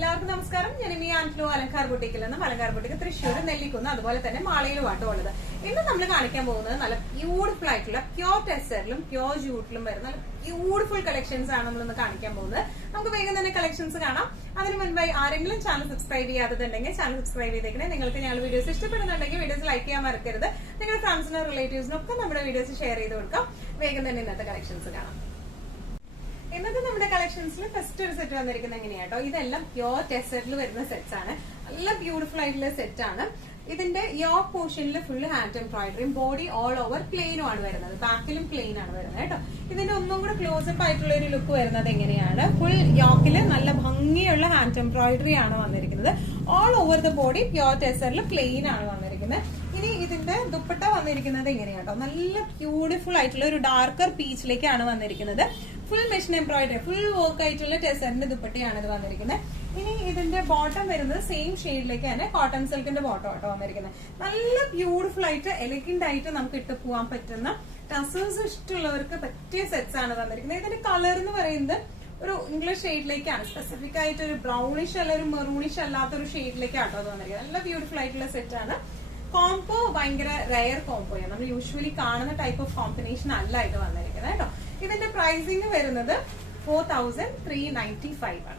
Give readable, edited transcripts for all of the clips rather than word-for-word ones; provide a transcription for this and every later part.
എല്ലാവർക്കും നമസ്കാരം. ഞാൻ ഇനി ആൻഫ്ലോ അലങ്കാർ ബുട്ടിക്കിൽ നിന്നും അലങ്കാർ ബുട്ടിക്ക് തൃശ്ശൂർ നെല്ലിക്കുന്ന് അതുപോലെ തന്നെ മാളയിലുമായിട്ട് ഉള്ളത്. ഇന്ന് നമ്മൾ കാണിക്കാൻ പോകുന്നത് നല്ല ബ്യൂട്ടിഫുൾ ആയിട്ടുള്ള പ്യോർ ടെക്സ്റ്റൈലിലും പ്യോർ ജൂട്ടിലും വരുന്ന നല്ല ബ്യൂട്ടിഫുൾ കളക്ഷൻസ് ആണ് നമ്മളിന്ന് കാണിക്കാൻ പോകുന്നത്. നമുക്ക് വേഗം തന്നെ കളക്ഷൻസ് കാണാം. അതിന് മുൻപായി ആരെങ്കിലും ചാനൽ സബ്സ്ക്രൈബ് ചെയ്യാത്തതുണ്ടെങ്കിൽ ചാനൽ സബ്സ്ക്രൈബ് ചെയ്തേക്കണേ. നിങ്ങൾക്ക് ഞങ്ങൾ വീഡിയോസ് ഇഷ്ടപ്പെടുന്നുണ്ടെങ്കിൽ വീഡിയോസ് ലൈക്ക് ചെയ്യാൻ മറക്കരുത്. നിങ്ങളുടെ ഫ്രണ്ട്സിനും റിലേറ്റീവ്സിനും ഒക്കെ നമ്മുടെ വീഡിയോസ് ഷെയർ ചെയ്ത് കൊടുക്കാം. വേഗം തന്നെ ഇന്നത്തെ കളക്ഷൻസ് കാണാം. ഇന്നത്തെ നമ്മുടെ കളക്ഷൻസിൽ ഫസ്റ്റ് ഒരു സെറ്റ് വന്നിരിക്കുന്നത് എങ്ങനെയാട്ടോ, ഇതെല്ലാം പ്യോർ ടെക്സ്റ്റൈലിൽ വരുന്ന സെറ്റ്സ് ആണ്. നല്ല ബ്യൂട്ടിഫുൾ ആയിട്ടുള്ള സെറ്റ് ആണ്. ഇതിന്റെ യോക്ക് പോർഷനിൽ ഫുൾ ഹാൻഡ് എംബ്രോയിഡറിയും ബോഡി ഓൾ ഓവർ പ്ലെയിനും ആണ് വരുന്നത്. ബാക്കിലും പ്ലെയിൻ ആണ് വരുന്നത് കേട്ടോ. ഇതിന്റെ ഒന്നും കൂടെ ക്ലോസപ്പ് ആയിട്ടുള്ള ഒരു ലുക്ക് വരുന്നത് എങ്ങനെയാണ്, ഫുൾ യോക്കില് നല്ല ഭംഗിയുള്ള ഹാൻഡ് എംബ്രോയിഡറി ആണ് വന്നിരിക്കുന്നത്. All over the body pure ടെക്സ്റ്റൈലിൽ പ്ലെയിൻ ആണ് വന്നിരിക്കുന്നത്. ഇനി ഇതിന്റെ ദുപ്പട്ട വന്നിരിക്കുന്നത് എങ്ങനെയാട്ടോ, നല്ല ബ്യൂട്ടിഫുൾ ആയിട്ടുള്ള ഒരു ഡാർക്കർ പീച്ചിലേക്കാണ് വന്നിരിക്കുന്നത്. Full machine embroidery full work ആയിട്ടുള്ള ടെസറിന്റെ ദുപ്പട്ടയാണ് ഇത് വന്നിരിക്കുന്നത്. ഇനി ഇതിന്റെ ബോട്ടം വരുന്നത് സെയിം ഷെയ്ഡിലേക്ക് തന്നെ കോട്ടൺ സിൽക്കിന്റെ ബോട്ടം ആട്ടോ വന്നിരിക്കുന്നത്. നല്ല ബ്യൂട്ടിഫുൾ ആയിട്ട് എലഗന്റ് ആയിട്ട് നമുക്ക് ഇട്ട് പോകാൻ പറ്റുന്ന ടസേഴ്സ് ഇഷ്ടമുള്ളവർക്ക് പറ്റിയ സെറ്റ്സ് ആണ് വന്നിരിക്കുന്നത്. ഇതിന്റെ കളർ എന്ന് പറയുന്നത് ഒരു ഇംഗ്ലീഷ് ഷെയ്ഡിലേക്കാണ്, സ്പെസിഫിക് ആയിട്ട് ഒരു ബ്രൗണിഷ് അല്ല ഒരു മെറൂണിഷ് അല്ലാത്ത ഒരു ഷെയ്ഡിലേക്കാട്ടോ അത് വന്നിരിക്കുന്നത്. നല്ല ബ്യൂട്ടിഫുൾ ആയിട്ടുള്ള സെറ്റ് ആണ്. കോംബോ ഭയങ്കര റയർ കോംബോയാണ്, നമ്മൾ യൂഷ്വലി കാണുന്ന ടൈപ്പ് ഓഫ് കോമ്പിനേഷൻ അല്ല ഇത് വന്നിരിക്കുന്നത് കേട്ടോ. ഇതിന്റെ പ്രൈസിംഗ് വരുന്നത് 4395 ആണ്.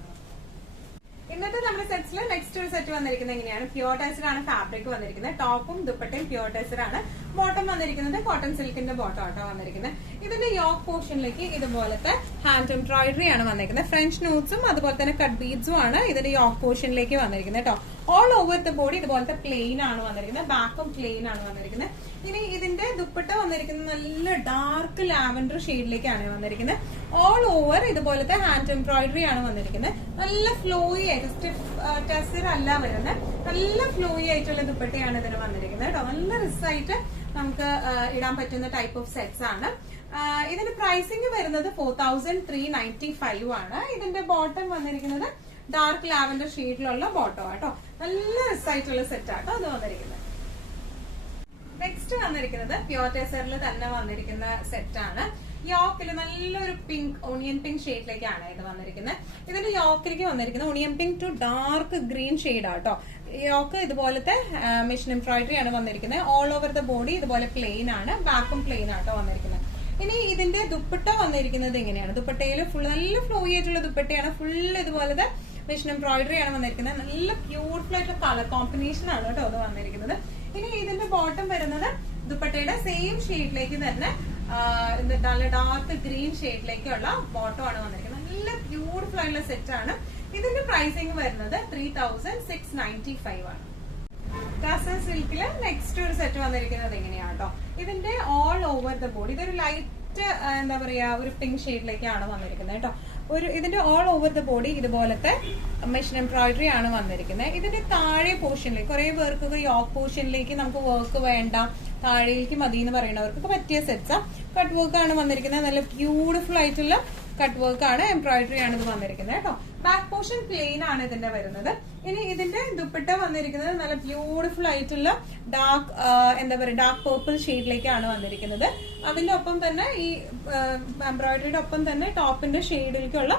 ഇന്നത്തെ നമ്മുടെ സെറ്റ്സിൽ നെക്സ്റ്റ് ഒരു സെറ്റ് വന്നിരിക്കുന്നത് എങ്ങനെയാണ്, പ്യോർ ടെക്സ്റ്റൈൽ ആണ് ഫാബ്രിക് വന്നിരിക്കുന്നത്. ടോപ്പും ദുപ്പട്ടയും പ്യോർ ടെക്സ്റ്റൈൽ ആണ്. ബോട്ടം വന്നിരിക്കുന്നത് കോട്ടൺ സിൽക്കിന്റെ ബോട്ടം ആട്ടോ വന്നിരിക്കുന്നത്. ഇതിന്റെ യോക്ക് പോർഷനിലേക്ക് ഇതുപോലത്തെ ഹാൻഡ് എംബ്രോയിഡറി ആണ് വന്നിരിക്കുന്നത്. ഫ്രഞ്ച് നോട്ട്സും അതുപോലെ തന്നെ കട്ട് ബീഡ്സും ആണ് ഇതിന്റെ യോക്ക് പോർഷനിലേക്ക് വന്നിരിക്കുന്നത് കേട്ടോ. ഓൾ ഓവർ ദ ബോഡി ഇതുപോലത്തെ പ്ലെയിൻ ആണ് വന്നിരിക്കുന്നത്. ബാക്കും പ്ലെയിൻ ആണ് വന്നിരിക്കുന്നത്. ഇനി ഇതിന്റെ ദുപ്പട്ട വന്നിരിക്കുന്നത് നല്ല ഡാർക്ക് ലാവൻഡർ ഷെയ്ഡിലേക്കാണ് വന്നിരിക്കുന്നത്. ഓൾ ഓവർ ഇതുപോലത്തെ ഹാൻഡ് എംബ്രോയിഡറി ആണ് വന്നിരിക്കുന്നത്. നല്ല ഫ്ലോയി ആയിട്ട് സ്റ്റിഫ് ടെക്സ്ചർ അല്ല വരുന്നത്, നല്ല ഫ്ലോയി ആയിട്ടുള്ള ദുപ്പട്ടയാണ് ഇതിന് വന്നിരിക്കുന്നത് കേട്ടോ. നല്ല റിസായിട്ട് നമുക്ക് ഇടാൻ പറ്റുന്ന ടൈപ്പ് ഓഫ് സെറ്റ്സ് ആണ്. ഇതിന്റെ പ്രൈസിംഗ് വരുന്നത് 4395 ആണ്. ഇതിന്റെ ബോട്ടം വന്നിരിക്കുന്നത് ഡാർക്ക് ലാവൻഡർ ഷെയ്ഡിലുള്ള ബോട്ടം ആട്ടോ. നല്ല റിസായിട്ടുള്ള സെറ്റ് ആട്ടോ അത് വന്നിരിക്കുന്നത്. നെക്സ്റ്റ് വന്നിരിക്കുന്നത് പ്യോർ ടെക്സ്റ്റൈലിൽ തന്നെ വന്നിരിക്കുന്ന സെറ്റ് ആണ്. യോക്കില് നല്ലൊരു പിങ്ക് ഓണിയൻ പിങ്ക് ഷെയ്ഡിലേക്കാണ് ഇത് വന്നിരിക്കുന്നത്. ഇതിന്റെ യോക്കിലേക്ക് വന്നിരിക്കുന്നത് onion pink to dark green shade ആട്ടോ. യോക്ക് ഇതുപോലത്തെ മെഷീൻ എംബ്രോയിഡറി ആണ് വന്നിരിക്കുന്നത്. ഓൾ ഓവർ ദ ബോഡി ഇതുപോലെ പ്ലെയിൻ ആണ്, ബാക്കും പ്ലെയിൻ ആട്ടോ വന്നിരിക്കുന്നത്. ഇനി ഇതിന്റെ ദുപ്പട്ട വന്നിരിക്കുന്നത് എങ്ങനെയാണ്, ദുപ്പട്ടയിൽ ഫുൾ നല്ല ഫ്ലോയി ആയിട്ടുള്ള ദുപ്പട്ടയാണ്. ഫുൾ ഇതുപോലത്തെ മെഷീൻ എംബ്രോയിഡറി ആണ് വന്നിരിക്കുന്നത്. നല്ല ബ്യൂട്ടിഫുൾ ആയിട്ടുള്ള കളർ കോമ്പിനേഷൻ ആണ് കേട്ടോ അത് വന്നിരിക്കുന്നത്. ഇനി ഇതിന്റെ ബോട്ടം വരുന്നത് ദുപ്പട്ടയുടെ സെയിം ഷെയ്ഡിലേക്ക് തന്നെ നല്ല ഡാർക്ക് ഗ്രീൻ ഷെയ്ഡിലേക്കുള്ള ബോട്ടം ആണ് വന്നിരിക്കുന്നത്. നല്ല ബ്യൂട്ടിഫുൾ ആയിട്ടുള്ള സെറ്റ് ആണ്. ഇതിന്റെ പ്രൈസിംഗ് വരുന്നത് 3695 ആണ്. ടസർ സിൽക്കില് നെക്സ്റ്റ് ഒരു സെറ്റ് വന്നിരിക്കുന്നത് എങ്ങനെയാട്ടോ, ഇതിന്റെ ഓൾ ഓവർ ദ ബോഡി ഇതൊരു ലൈറ്റ് എന്താ പറയാ ഒരു പിങ്ക് ഷെയ്ഡിലേക്കാണ് വന്നിരിക്കുന്നത് കേട്ടോ. ഇതിന്റെ ഓൾ ഓവർ ദ ബോഡി ഇതുപോലത്തെ മെഷീൻ എംബ്രോയിഡറി ആണ് വന്നിരിക്കുന്നത്. ഇതിന്റെ താഴെ പോർഷനിലേക്ക് കുറെ പേർക്ക് യോക്ക് പോർഷനിലേക്ക് നമുക്ക് വർക്ക് വേണ്ട, താഴേക്ക് മതി എന്ന് പറയുന്നവർക്ക് പറ്റിയ സെറ്റ്സാ. കട്ട് വർക്ക് ആണ് വന്നിരിക്കുന്നത്. നല്ല ബ്യൂട്ടിഫുൾ ആയിട്ടുള്ള കട്ട് വർക്ക് ആണ്, എംബ്രോയിഡറി ആണ് ഇത് വന്നിരിക്കുന്നത് കേട്ടോ. ബാക്ക് പോർഷൻ പ്ലെയിൻ ആണ് ഇതിന്റെ വരുന്നത്. ഇനി ഇതിന്റെ ദുപ്പട്ട വന്നിരിക്കുന്നത് നല്ല ബ്യൂട്ടിഫുൾ ആയിട്ടുള്ള ഡാർക്ക് എന്താ പറയുക ഡാർക്ക് പേർപ്പിൾ ഷെയ്ഡിലേക്കാണ് വന്നിരിക്കുന്നത്. അതിന്റെ ഒപ്പം തന്നെ ഈ എംബ്രോയിഡറിയുടെ ഒപ്പം തന്നെ ടോപ്പിന്റെ ഷെയ്ഡിലേക്കുള്ള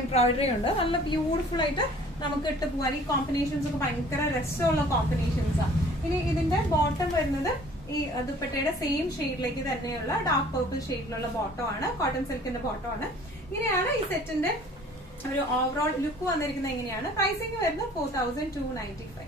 എംബ്രോയിഡറി ഉണ്ട്. നല്ല ബ്യൂട്ടിഫുൾ ആയിട്ട് നമുക്ക് ഇട്ട് പോകാൻ. ഈ കോമ്പിനേഷൻസ് ഒക്കെ ഭയങ്കര രസമുള്ള കോമ്പിനേഷൻസാണ്. ഇനി ഇതിന്റെ ബോട്ടം വരുന്നത് ഈ ദുപ്പട്ടയുടെ സെയിം ഷെയ്ഡിലേക്ക് തന്നെയുള്ള ഡാർക്ക് പേർപ്പിൾ ഷെയ്ഡിലുള്ള ബോട്ടം ആണ്, കോട്ടൺ സിൽക്കിന്റെ ബോട്ടം ആണ്. ഇങ്ങനെയാണ് ഈ സെറ്റിന്റെ ഒരു ഓവറോൾ ലുക്ക് വന്നിരിക്കുന്നത്. എങ്ങനെയാണ് പ്രൈസിംഗ് വരുന്നത് 4295.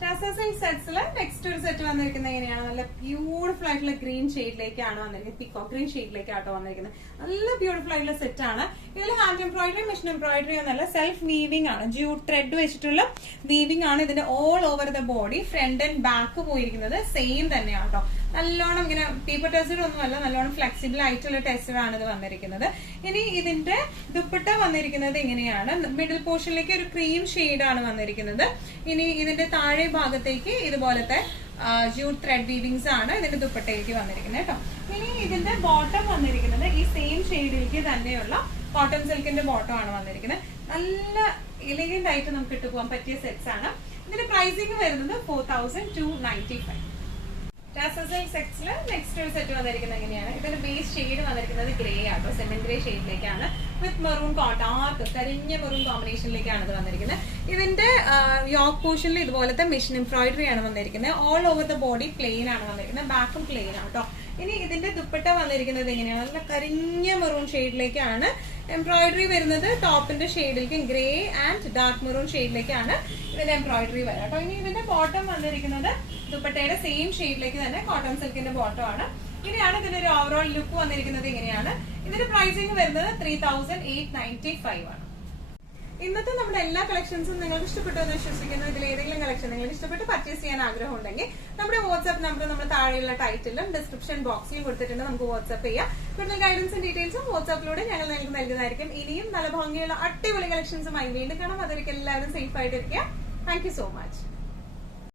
ടസർ സിൽക്ക് സെറ്റ്സില് നെക്സ്റ്റ് ഒരു സെറ്റ് വന്നിരിക്കുന്നത് എങ്ങനെയാണ്, നല്ല ബ്യൂട്ടിഫുൾ ആയിട്ടുള്ള ഗ്രീൻ ഷെയ്ഡിലേക്കാണ് വന്നിരിക്കുന്നത്. പിക്കോ ഗ്രീൻ ഷെയ്ഡിലേക്കാട്ടോ വന്നിരിക്കുന്നത്. നല്ല ബ്യൂട്ടിഫുൾ ആയിട്ടുള്ള സെറ്റ് ആണ്. ഇതിൽ ഹാൻഡ് എംബ്രോയിഡറി മെഷീൻ എംബ്രോയിഡറി ഒന്നല്ല, സെൽഫ് വീവിംഗ് ആണ്, ജൂട്ട് ത്രെഡ് വെച്ചിട്ടുള്ള വീവിംഗ് ആണ്. ഇതിന്റെ all over the body front and back പോയിരിക്കുന്നത് സെയിം തന്നെയാണ് കേട്ടോ. നല്ലോണം ഇങ്ങനെ പേപ്പർ ടെക്സ്റ്റൈൽ ഒന്നുമല്ല, നല്ലോണം ഫ്ലെക്സിബിൾ ആയിട്ടുള്ള ടെക്സ്റ്റൈൽ ആണ് ഇത് വന്നിരിക്കുന്നത്. ഇനി ഇതിന്റെ ദുപ്പട്ട വന്നിരിക്കുന്നത് എങ്ങനെയാണ്, മിഡിൽ പോർഷനിലേക്ക് ഒരു ക്രീം ഷെയ്ഡ് ആണ് വന്നിരിക്കുന്നത്. ഇനി ഇതിന്റെ താഴെ ഭാഗത്തേക്ക് ഇതുപോലത്തെ ജൂട്ട് ത്രെഡ് വീവിങ്സ് ആണ് ഇതിന്റെ ദുപ്പട്ടയിലേക്ക് വന്നിരിക്കുന്നത് കേട്ടോ. ഇനി ഇതിന്റെ ബോട്ടം വന്നിരിക്കുന്നത് ഈ സെയിം ഷെയ്ഡിലേക്ക് തന്നെയുള്ള കോട്ടൺ സിൽക്കിന്റെ ബോട്ടം ആണ് വന്നിരിക്കുന്നത്. നല്ല എലിഗന്റ് ആയിട്ട് നമുക്ക് ഇട്ട് പോകാൻ പറ്റിയ സെറ്റ്സ് ആണ്. ഇതിന്റെ പ്രൈസിംഗ് വരുന്നത് 4295. ടസർ സിൽക്ക് സെറ്റ്സിൽ നെക്സ്റ്റ് ഒരു സെറ്റ് വന്നിരിക്കുന്നത് എങ്ങനെയാണ്, ഇതിന്റെ ബേസ് ഷെയ്ഡ് വന്നിരിക്കുന്നത് ഗ്രേ ആട്ടോ, സെമൻ ഗ്രേ ഷെയ്ഡിലേക്കാണ്. വിത്ത് മെറൂൺ ഡാർക്ക് കരിഞ്ഞ മെറൂൺ കോമ്പിനേഷനിലേക്കാണ് ഇത് വന്നിരിക്കുന്നത്. ഇതിന്റെ യോക്ക് പോർഷനിൽ ഇതുപോലത്തെ മെഷീൻ എംബ്രോയിഡറി ആണ് വന്നിരിക്കുന്നത്. All over the body plain ആണ് വന്നിരിക്കുന്നത്. ബാക്കും പ്ലെയിൻ ആണ് കേട്ടോ. ഇനി ഇതിന്റെ ദുപ്പട്ട വന്നിരിക്കുന്നത് എങ്ങനെയാണ്? നല്ല കരിഞ്ഞ മെറൂൺ ഷെയ്ഡിലേക്കാണ് എംബ്രോയിഡറി വരുന്നത്. ടോപ്പിന്റെ ഷെയ്ഡിലേക്ക് ഗ്രേ ആൻഡ് ഡാർക്ക് മെറൂൺ ഷെയ്ഡിലേക്കാണ് ഇതിന്റെ എംബ്രോയിഡറി വരാം കേട്ടോ. ഇനി ഇതിന്റെ ബോട്ടം വന്നിരിക്കുന്നത് ദുപ്പട്ടയുടെ സെയിം ഷെയ്ഡിലേക്ക് തന്നെ കോട്ടൺ സിൽക്കിന്റെ ബോട്ടം ആണ്. ഇനിയാണ് ഇതിന്റെ ഒരു ഓവറോൾ ലുക്ക് വന്നിരിക്കുന്നത് ഇങ്ങനെയാണ്. ഇതിന്റെ പ്രൈസിംഗ് വരുന്നത് 3895 ആണ്. ഇന്നത്തെ നമ്മുടെ എല്ലാ കളക്ഷൻസും നിങ്ങൾക്ക് ഇഷ്ടപ്പെട്ടു എന്ന് വിശ്വസിക്കുന്നു. ഇതിൽ ഏതെങ്കിലും കളക്ഷൻ നിങ്ങൾക്ക് ഇഷ്ടപ്പെട്ട് പർച്ചേസ് ചെയ്യാൻ ആഗ്രഹം ഉണ്ടെങ്കിൽ നമ്മുടെ വാട്സ്ആപ്പ് നമ്പർ നമ്മൾ താഴെയുള്ള ടൈറ്റിലും ഡിസ്ക്രിപ്ഷൻ ബോക്സിലും കൊടുത്തിട്ടുണ്ട്. നമുക്ക് വാട്സ്ആപ്പ് ചെയ്യാം. കൂടുതൽ ഗൈഡൻസും ഡീറ്റെയിൽസും വാട്സ്ആപ്പിലൂടെ ഞങ്ങൾ നിങ്ങൾക്ക് നൽകുന്നതായിരിക്കും. ഇനിയും നല്ല ഭംഗിയുള്ള അടിപൊളി കളക്ഷൻസുമായി വീണ്ടും കാണാം. അതൊരിക്കലും എല്ലാവരും സേഫ് ആയിട്ടിരിക്കുക. Thank you so much.